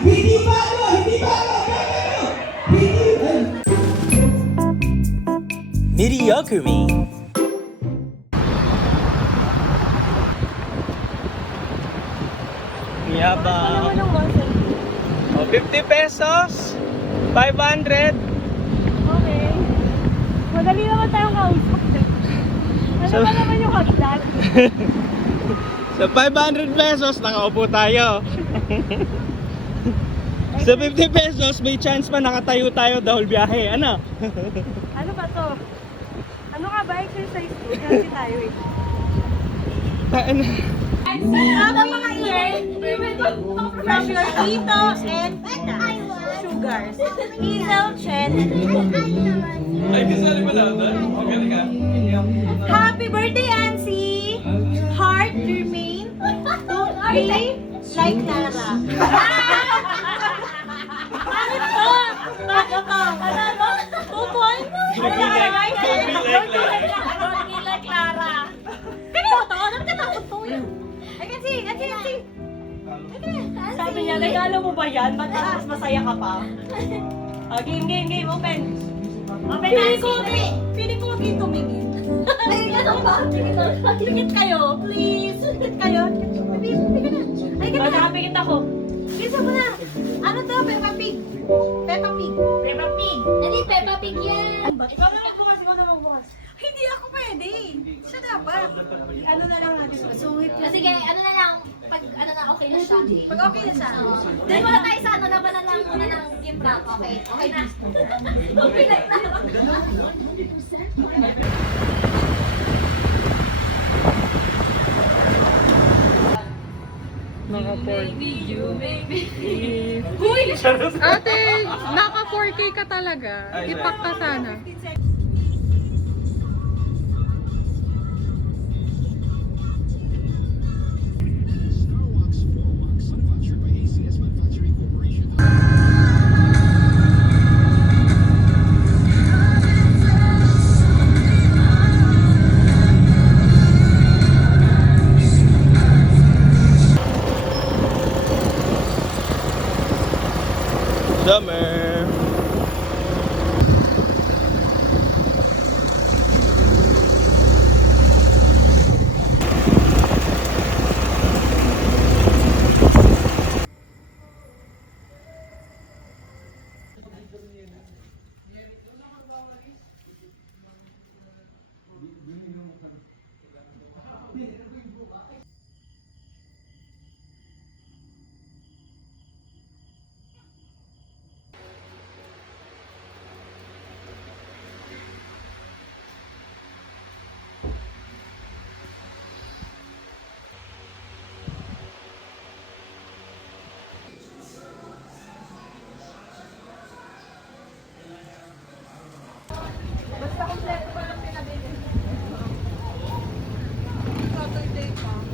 Hindi bago! Hindi bago! Hindi! Mediocre. Yabang. Oh, 50 pesos. 500. Okay. Madali naman tayong kausap. Ano ba naman yung hagdan? Sa 500 pesos, nakaupo tayo. Sa 50 pesos, may chance pa nakatayo tayo dahil biyahe. Ano? Ano ba to? Ano ka ba? Exercise to? Kasi tayo eh. Ano? Ano mga years? Pressure Ito and Sugars. Hazel, Chen, and Ay, kasali pala doon? Okay ka? Happy birthday, Ansi! Heart, Jermaine. Don't be like Nara. Bakit to? Bakit to? Ano? 2 points? Don't be like Lara. Pero to? Ano katakot to yun? I can see. Sabi niya, regalo mo ba yan? Ba't mas masaya ka pa? Game, open. Feeling ko huwag yung tumingin. Ay, ganun ba? Pikit kayo, please. Pikit kayo. Ay, pikit ako. Bisa mo na. Ano to? Peppa Pig. Hindi, Peppa Pig yan. Ikaw na magbukas. Hindi ako pwede. Siya dapat. Ano na lang natin. Suwit na. Sige, ano na lang, pag ano na okay na siya. Pag okay na siya. Then wala tayo sa ano, labanan lang muna ng gift wrap. Okay, okay na. Okay na. Ate, naka 4K ka talaga. Ipak ka sana. Summer.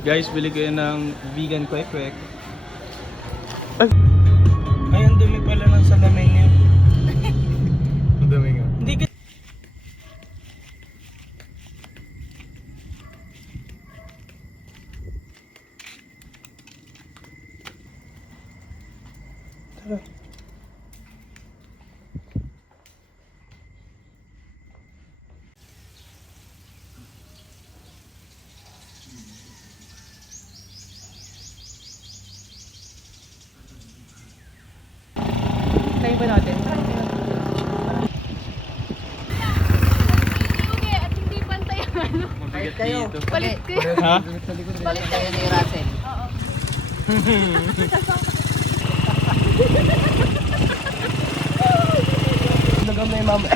Guys, bili ko yan ng vegan kwek-kwek. Ay, ang dumi pala ng salamin niya. Ang dumi nga. Hindi ka... Tara. Tayo ba natin? At hindi pantay ang ano. Mabigat dito. Palit kayo. Ha? Palit kayo ni Russell. Oo. Nagam na yung mama.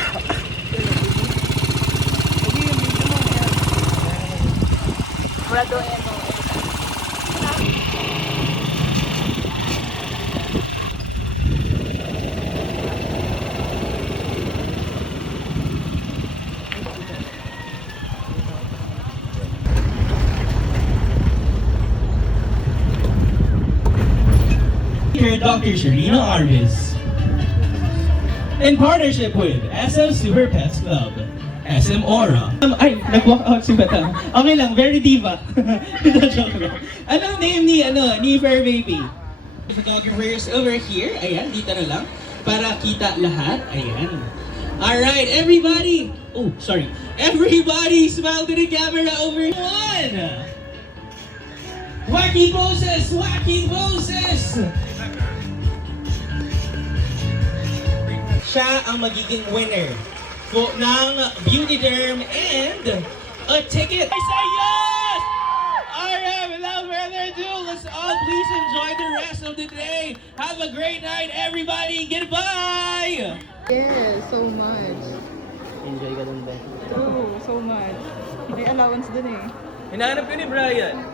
Wala doon yan. Here, Dr. Sharina Arvis. In partnership with SM Super Pets Club, SM Aura. Ay, nag-walk out si Bata. Okay lang, very diva. Joke lang. Anong name ni Fair Baby? Photographers over here. Ayan, dito na lang. Para kita lahat. Ayan. Alright, everybody. Oh, sorry. Everybody smile to the camera over one. Wacky poses! Wacky poses! Siya ang magiging winner ng Beauty Derm and a ticket. I say yes! Alright, without further ado, let's all please enjoy the rest of the day. Have a great night, everybody. Goodbye! Yes, so much. Enjoy ka dun ba? Oh, so much. May allowance dun eh. Hinahanap ko ni Brian.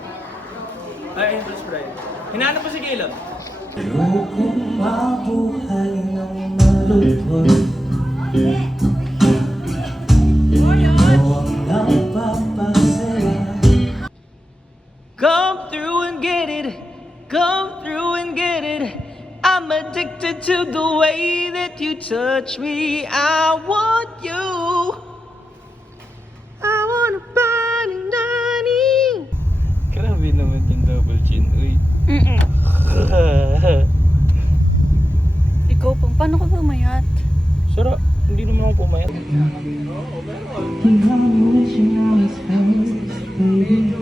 Ay, ayun si Brian. Hinahanap ko si Caleb. Ayokong mabuhay ng malungkot. Ikaw ang nagpapasaya. Come through and get it. Come through and get it. I'm addicted to the way that you touch me. I want you. I wanna body dining. Grabe naman yung double chin. Uy. Ikaw pa, paano ka bumayat? Sarap. Hindi naman ako pumayat. You got me wishing I was hers, baby.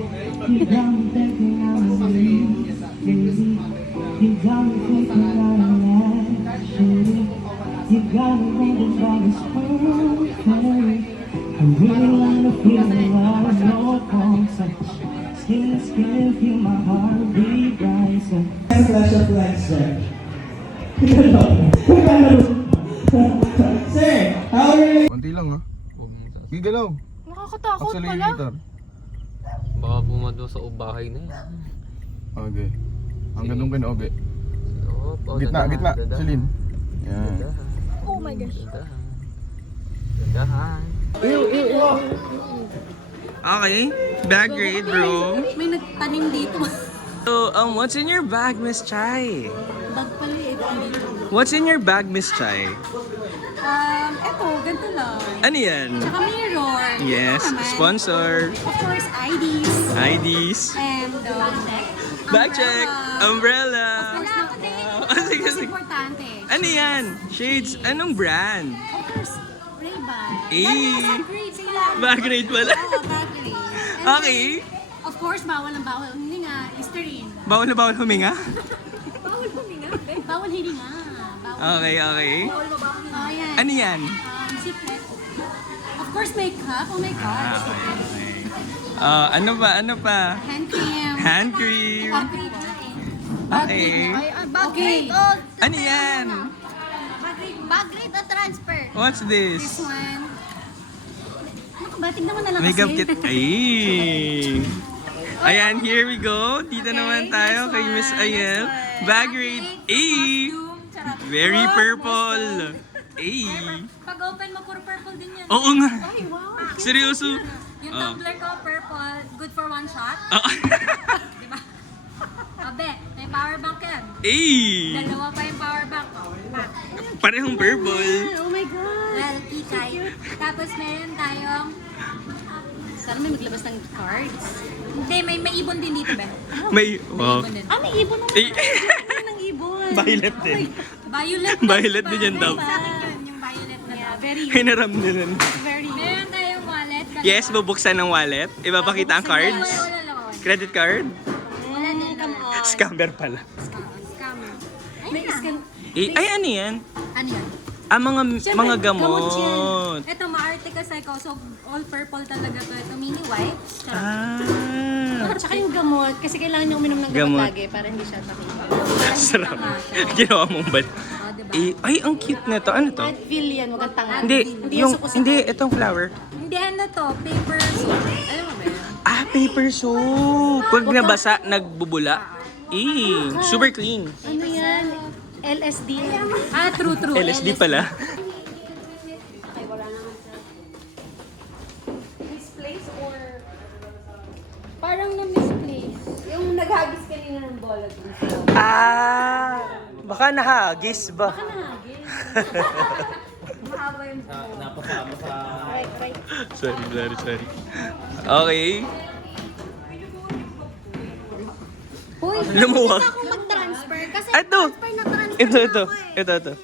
You got me thinking I was yours, baby. You got me thinking I'm actually. You got me thinking that it's perfect. I really wanna feel the love, no contact. Skin to skin, feel my heartbeat rising. Flash of lights, sir. Sir, how are you? Konti lang ha. Gigalaw. Nakakatakot pala. Accelerator. Baka bumado sa bahay na yan. Okay. Ang gandong kinoge. Oh, Gitna, gitna. Celine. Yan. Oh my gosh. Dandahan. Okay. Bag grade, bro. May nagtanim dito. So, what's in your bag, Miss Chai? Bag pala eh. Dito. What's in your bag, Miss Chai? Eto, ganito lang. Ano yan? Tsaka mirror. Yes, Ano naman? sponsor. Of course, IDs. IDs. And, Bag check. Umbrella. Of Sige, course, sige. importante. Ano yan? Shades. Anong brand? Of course, Ray-Ban. Eh. Sa grade sila. Bag grade pala. Oo, bag grade. And Okay. then, of course, bawal ang bawal. Hindi nga, Listerine. Bawal na bawal huminga? Bawal huminga. Bawal hininga. Bawal. Okay, okay. Oh, yan. Ano yan? Secret. Of course, makeup. Oh my God. Okay, okay. Ano pa? Ano pa? Hand cream. Hand cream. Bag grade na eh. Okay. Bag grade. Oh, Ano yan? bag grade na transfer. What's This this? one. Ano ba? Tignan mo na lang Makeup kasi. kit. Ay. Ayan, here we go. Dito naman tayo kay Miss Ayel. Bag grade A. Very purple. A. Pag open mo, puro purple din yan. Oo nga. Ay, wow. Seryoso. Yung Oh. tumbler ko, purple. Good for one shot. Ah. Diba? Abe, may power bank yan. A. Dalawa pa yung power bank ko. Parehong purple. Oh my God. Well, kikay. Tapos meron tayong... Sana may maglabas ng cards. Hindi, may ibon din dito, be. May, wow. Ibon din. may ibon naman. Eh. ng ibon. Violet din. Violet. Violet din yan daw. Sa akin yun, yung violet na yeah, very, Hinaram nila. very. Meron tayong wallet. Yes, bubuksan ng wallet. Ipapakita ang cards. Wala lang. Credit card. Wala din come on. Scammer pala. Scammer. May scan. Ay, ano yan? Ano yan? Mga gamot. yan. Ito, maarte kasi ko. So, all purple talaga to. Ito, mini wipes. Ah. Tsaka yung gamot. Kasi kailangan niyo uminom ng Gamot. gamot lagi para hindi siya takiba. Sarap. Ginawa mong bal. Oh, diba? Ay, ang cute na to. Ano to? Feel yan, huwag kang tanga. Hindi, yan suko-suko. hindi, itong flower. Hindi, ano to? Paper soap. Alam mo ba yan? Ah, paper soap. Pag nabasa, nagbubula. Super clean. Ano yan? LSD. Ah, true. LSD pala. Okay, wala naman siya. Misplace or... Parang na-misplace. Yung naghagis kanina ng bola dun sa... Baka nahagis ba? Baka nahagis. Mahaba yung buko. Right. Sorry. Okay. Uy, Lumuwag. nakita akong mag-transfer kasi Ito! Transfer na transfer Ito, na ito. ako eh. Ito, ito.